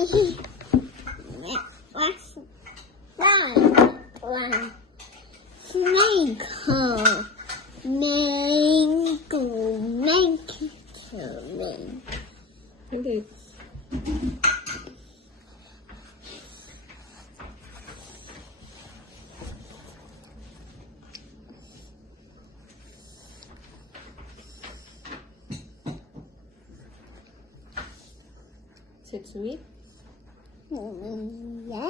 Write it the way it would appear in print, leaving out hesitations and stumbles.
What's that? Snake. Mango. Okay. Is it sweet? Yeah.